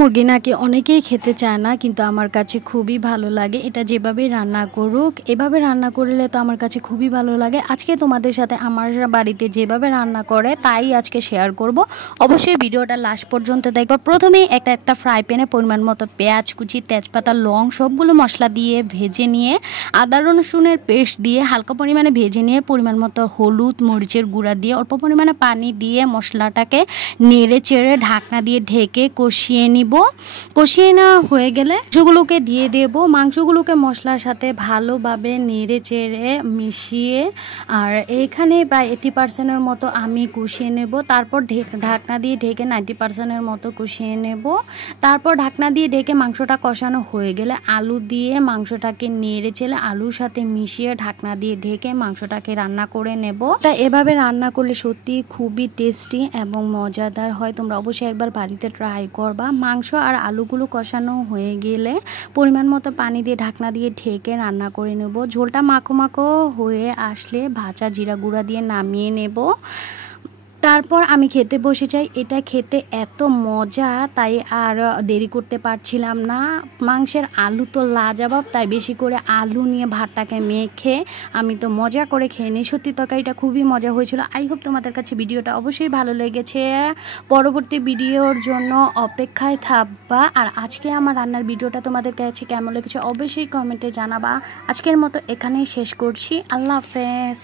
মুরগি নাকি অনেকেই খেতে চায় না, কিন্তু আমার কাছে খুবই ভালো লাগে। এটা যেভাবে রান্না করুক, এভাবে রান্না করলে তো আমার কাছে খুবই ভালো লাগে। আজকে তোমাদের সাথে আমার বাড়িতে যেভাবে রান্না করে তাই আজকে শেয়ার করব। অবশ্যই ভিডিওটা লাস্ট পর্যন্ত দেখবা। প্রথমেই একটা ফ্রাই প্যানে পরিমাণ মতো পেঁয়াজ কুচি, তেজপাতা, লং সবগুলো মশলা দিয়ে ভেজে নিয়ে আদা রসুনের পেস্ট দিয়ে হালকা পরিমাণে ভেজে নিয়ে পরিমাণ মতো হলুদ মরিচের গুঁড়া দিয়ে অল্প পরিমাণে পানি দিয়ে মশলাটাকে নেড়ে চেড়ে ঢাকনা দিয়ে ঢেকে কষিয়ে নিব। কষিয়ে নেওয়া হয়ে গেলে মাংসগুলোকে দিয়ে দেব। মাংসগুলোকে মশলার সাথে ভালোভাবে নেড়ে চেড়ে মিশিয়ে আর এখানে প্রায় 80% মতো আমি কষিয়ে নেব। তারপর ঢাকনা দিয়ে ঢেকে 90% মতো কষিয়ে নেব। তারপর ঢাকনা দিয়ে ঢেকে মাংসটা কষানো হয়ে গেলে আলু দিয়ে মাংসটাকে নেড়ে চেড়ে আলুর সাথে মিশিয়ে ঢাকনা দিয়ে ঢেকে মাংসটাকে রান্না করে নেব। এটা এভাবে রান্না করলে সত্যি খুবই টেস্টি এবং মজাদার হয়। তোমরা অবশ্যই একবার বাড়িতে ট্রাই করবা। মাংস আর আলুগুলো কষানো হয়ে গেলে পরিমাণ মতো পানি দিয়ে ঢাকনা দিয়ে ঢেকে রান্না করে নেব। ঝোলটা মাখো মাখো হয়ে আসলে ভাজা জিরা গুঁড়া দিয়ে নামিয়ে নেব। তারপর আমি খেতে বসে যাই। এটা খেতে এত মজা, তাই আর দেরি করতে পারছিলাম না। মাংসের আলু তো লাজবাব, তাই বেশি করে আলু নিয়ে ভাতটাকে মেখে আমি তো মজা করে খেয়ে নিই। সত্যি তরকারিটা খুবই মজা হয়েছিল। আই হোপ তোমাদের কাছে ভিডিওটা অবশ্যই ভালো লেগেছে। পরবর্তী ভিডিওর জন্য অপেক্ষায় থাকবা। আর আজকে আমার রান্নার ভিডিওটা তোমাদের কাছে কেমন লেগেছে অবশ্যই কমেন্টে জানাবা। আজকের মতো এখানেই শেষ করছি। আল্লাহ হাফেজ।